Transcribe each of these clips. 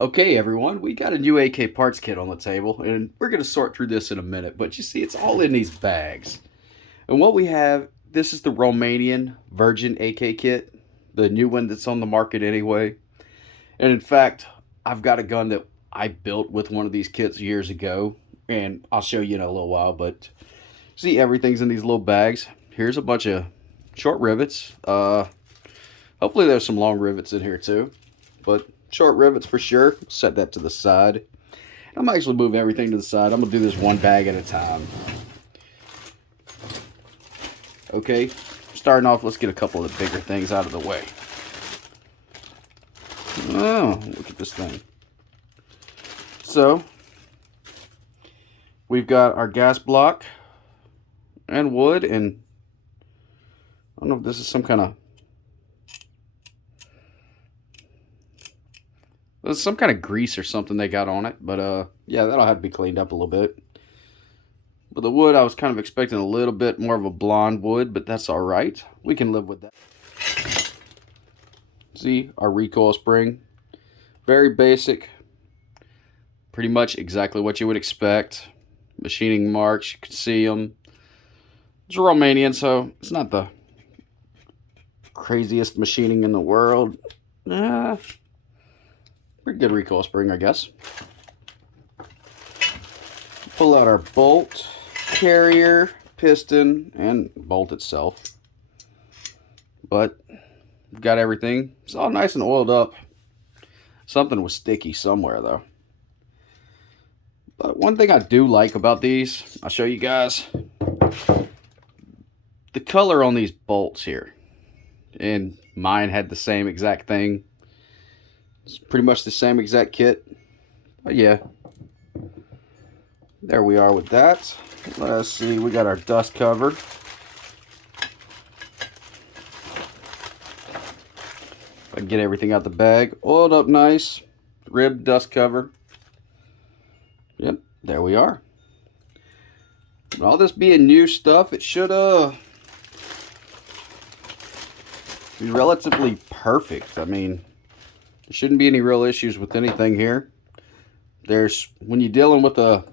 Okay, everyone, we got a new AK parts kit on the table, and we're going to sort through this in a minute. But you see, it's all in these bags. And what we have, this is the Romanian Virgin AK kit, the new one that's on the market anyway. And in fact, I've got a gun that I built with one of these kits years ago, and I'll show you in a little while. But see, everything's in these little bags. Here's a bunch of short rivets. Hopefully there's some long rivets in here too, but short rivets for sure. Set that to the side. I'm actually moving everything to the side. I'm gonna do this one bag at a time. Okay, starting off, let's get a couple of the bigger things out of the way. Oh, look at this thing. So, we've got our gas block and wood, and I don't know if this is some kind of there's some kind of grease or something they got on it, but yeah, that'll have to be cleaned up a little bit. But the wood, I was kind of expecting a little bit more of a blonde wood, but that's all right. We can live with that. See, our recoil spring. Very basic. Pretty much exactly what you would expect. Machining marks, you can see them. It's Romanian, so it's not the craziest machining in the world. Pretty good recoil spring, I guess. Pull out our bolt, carrier, piston, and bolt itself. But we've got everything. It's all nice and oiled up. Something was sticky somewhere though. But one thing I do like about these, I'll show you guys. The color on these bolts here. And mine had the same exact thing. It's pretty much the same exact kit. But yeah. There we are with that. Let's see, we got our dust cover. If I can get everything out the bag. Oiled up nice. Ribbed dust cover. Yep, there we are. And all this being new stuff, it should be relatively perfect. I mean, there shouldn't be any real issues with anything here. When you're dealing with a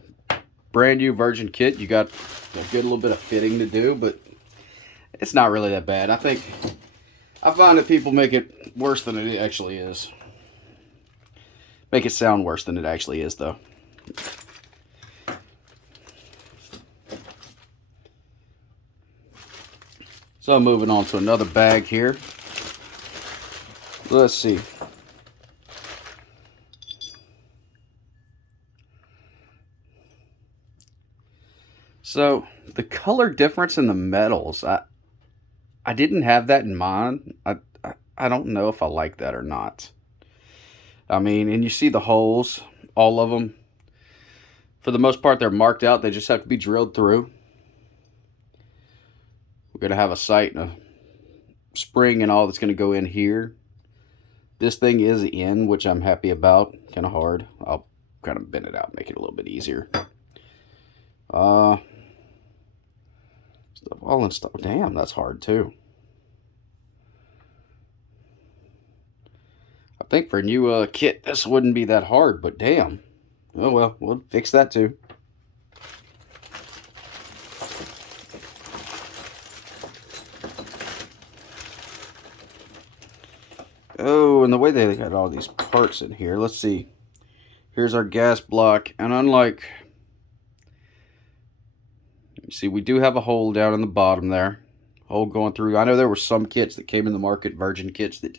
brand new Virgin kit, you got a good little bit of fitting to do, but it's not really that bad. I find that people make it worse than it actually is. Make it sound worse than it actually is, though. So moving on to another bag here. Let's see. So the color difference in the metals, I didn't have that in mind. I don't know if I like that or not. I mean, and you see the holes, all of them. For the most part, they're marked out. They just have to be drilled through. We're going to have a sight and a spring and all that's going to go in here. This thing is in, which I'm happy about. Kind of hard. I'll kind of bend it out, make it a little bit easier. Stuff all in stuff. Damn, that's hard too. I think for a new kit, this wouldn't be that hard, but damn. Oh well, we'll fix that too. Oh, and the way they got all these parts in here. Let's see. Here's our gas block, and unlike, you see, we do have a hole down in the bottom there. Hole going through. I know there were some kits that came in the market, Virgin kits, that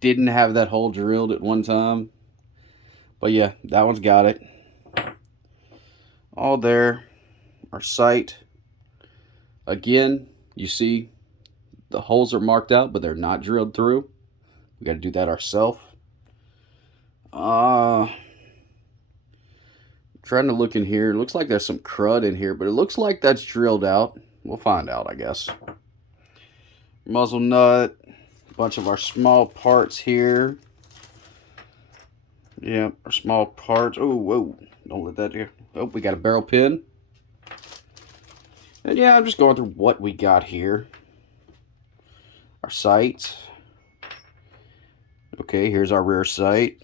didn't have that hole drilled at one time. But yeah, that one's got it. All there. Our sight. Again, you see the holes are marked out, but they're not drilled through. We got to do that ourselves. Trying to look in here. It looks like there's some crud in here, but it looks like that's drilled out. We'll find out, I guess. Muzzle nut. A bunch of our small parts here. Yeah, our small parts. Oh, whoa. Don't let that here. Oh, we got a barrel pin. And yeah, I'm just going through what we got here. Our sights. Okay, here's our rear sight.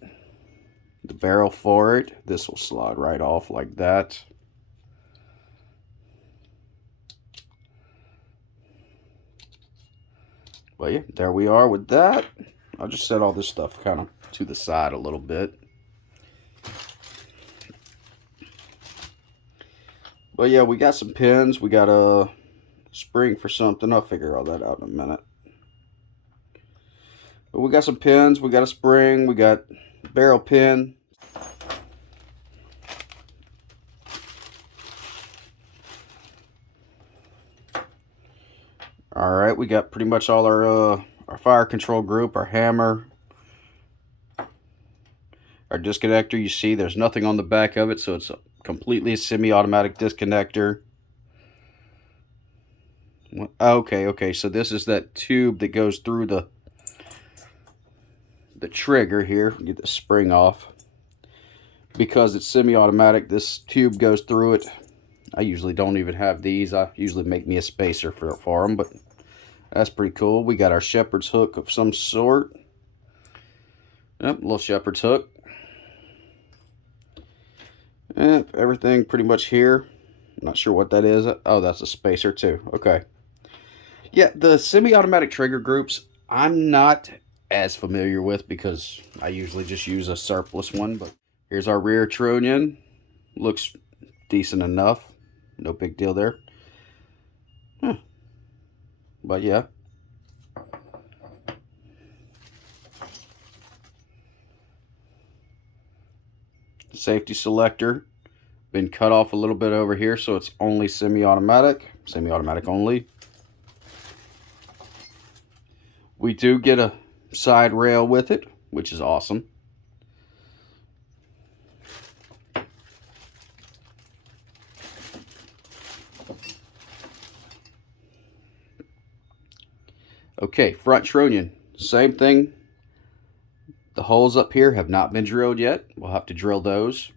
the barrel for it. This will slide right off like that. But yeah, there we are with that. I'll just set all this stuff kind of to the side a little bit. But yeah, we got some pins. We got a spring for something. I'll figure all that out in a minute. But we got some pins. We got a spring. We got a barrel pin. All right, we got pretty much all our fire control group, our hammer, our disconnector. You see there's nothing on the back of it, so it's completely a semi-automatic disconnector. Okay, so this is that tube that goes through the trigger here. Get the spring off. Because it's semi-automatic, this tube goes through it. I usually don't even have these. I usually make me a spacer for them, but that's pretty cool. We got our shepherd's hook of some sort. Yep, little shepherd's hook. And everything pretty much here. I'm not sure what that is. Oh, that's a spacer too. Okay. Yeah, the semi-automatic trigger groups, I'm not as familiar with because I usually just use a surplus one. But here's our rear trunnion. Looks decent enough. No big deal there. But yeah. Safety selector. Been cut off a little bit over here, so it's only semi-automatic. Semi-automatic only. We do get a side rail with it, which is awesome. Okay, front trunnion, same thing. The holes up here have not been drilled yet. We'll have to drill those.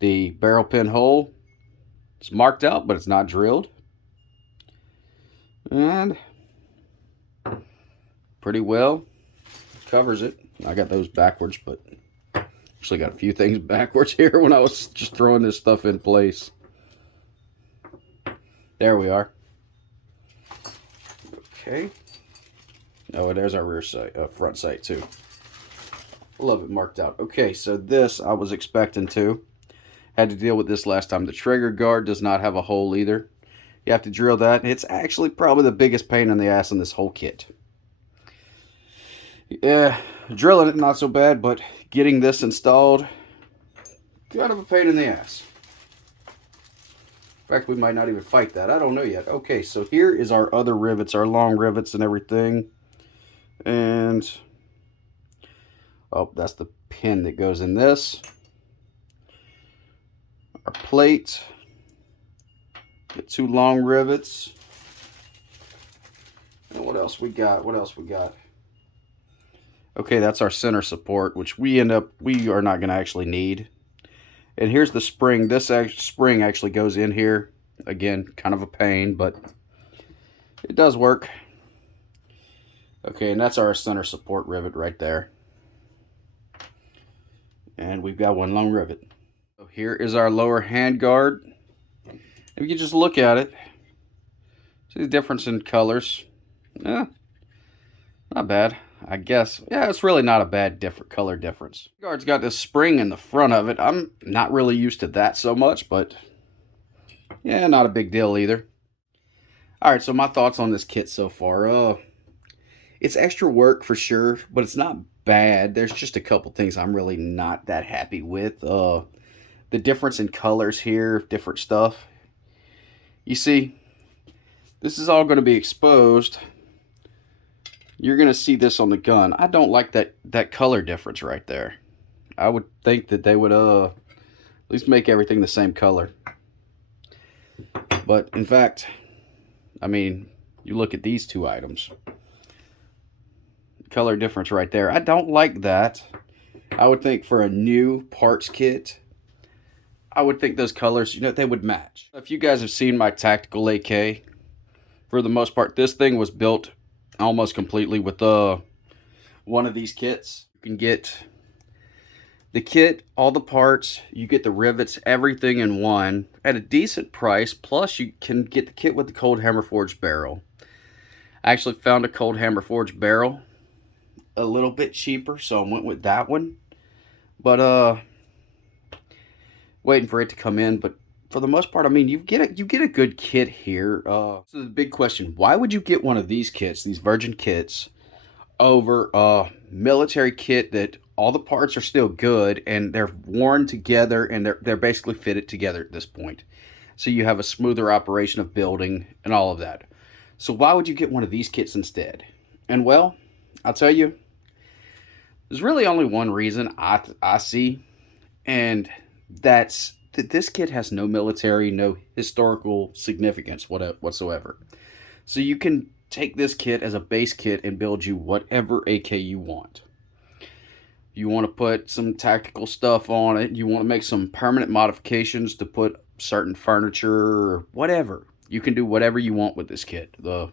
The barrel pin hole, it's marked out, but it's not drilled. And pretty well covers it. I got those backwards, but actually got a few things backwards here when I was just throwing this stuff in place. There we are. Okay. Oh, there's our rear sight, front sight too. Love it marked out. Okay, so this I was expecting to. Had to deal with this last time. The trigger guard does not have a hole either. You have to drill that. It's actually probably the biggest pain in the ass in this whole kit. Yeah, drilling it not so bad, but getting this installed, kind of a pain in the ass. In fact, we might not even fight that. I don't know yet. Okay, so here is our other rivets, our long rivets and everything. And, oh, that's the pin that goes in this. Our plate. Get 2 long rivets. And what else we got? Okay, that's our center support, which we are not going to actually need. And here's the spring. This spring actually goes in here. Again, kind of a pain, but it does work. Okay, and that's our center support rivet right there. And we've got 1 long rivet. So here is our lower hand guard. If you just look at it, see the difference in colors. Yeah, not bad, I guess. Yeah, it's really not a bad color difference. The guard's got this spring in the front of it. I'm not really used to that so much, but yeah, not a big deal either. Alright, so my thoughts on this kit so far. It's extra work for sure, but it's not bad. There's just a couple things I'm really not that happy with. The difference in colors here, different stuff. You see, this is all going to be exposed. You're going to see this on the gun. I don't like that color difference right there. I would think that they would at least make everything the same color. But in fact, I mean, you look at these 2 items. Color difference right there. I don't like that. I would think for a new parts kit, I would think those colors, you know, they would match. If you guys have seen my tactical AK, for the most part, this thing was built almost completely with one of these kits. You can get The kit, all the parts, you get the rivets, everything in one at a decent price. Plus, you can get the kit with the cold hammer forged barrel. I actually found a cold hammer forged barrel a little bit cheaper, so I went with that one. But waiting for it to come in. But for the most part, I mean, you get a good kit here. So the big question: why would you get one of these kits, these Virgin kits, over a military kit that all the parts are still good and they're worn together and they're basically fitted together at this point? So you have a smoother operation of building and all of that. So why would you get one of these kits instead? And well, I'll tell you, there's really only one reason I see, and that's that this kit has no military, no historical significance whatsoever. So you can take this kit as a base kit and build you whatever AK you want. You want to put some tactical stuff on it, you want to make some permanent modifications to put certain furniture or whatever. You can do whatever you want with this kit. The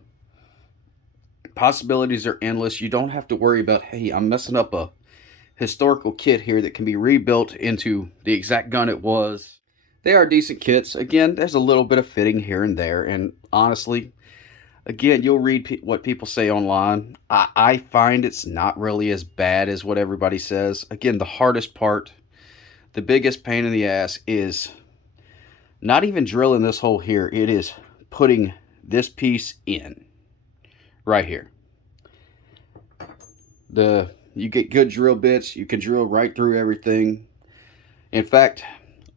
possibilities are endless. You don't have to worry about, hey, I'm messing up a historical kit here that can be rebuilt into the exact gun it was. They are decent kits. Again, there's a little bit of fitting here and there, and honestly, again, you'll read what people say online. I find it's not really as bad as what everybody says. Again, the hardest part, the biggest pain in the ass is not even drilling this hole here. It is putting this piece in right here. You get good drill bits. You can drill right through everything. In fact,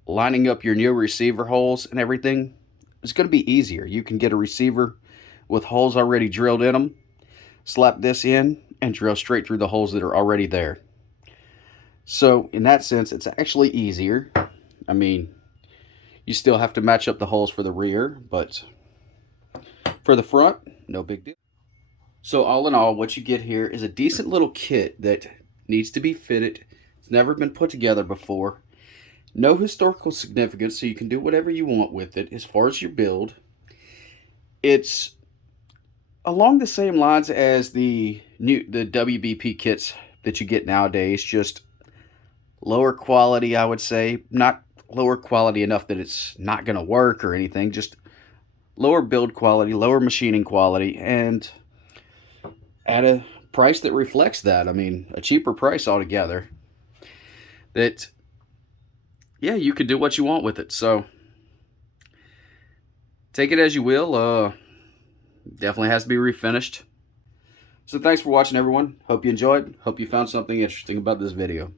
lining up your new receiver holes and everything is going to be easier. You can get a receiver with holes already drilled in them, slap this in, and drill straight through the holes that are already there. So in that sense, it's actually easier. I mean, you still have to match up the holes for the rear, but for the front, no big deal. So all in all, what you get here is a decent little kit that needs to be fitted. It's never been put together before. No historical significance, so you can do whatever you want with it as far as your build. It's along the same lines as the WBP kits that you get nowadays, just lower quality, I would say. Not lower quality enough that it's not going to work or anything, just lower build quality, lower machining quality, and at a price that reflects that. I mean, a cheaper price altogether. That, yeah, you can do what you want with it. So take it as you will. Definitely has to be refinished. So thanks for watching, everyone. Hope you enjoyed. Hope you found something interesting about this video.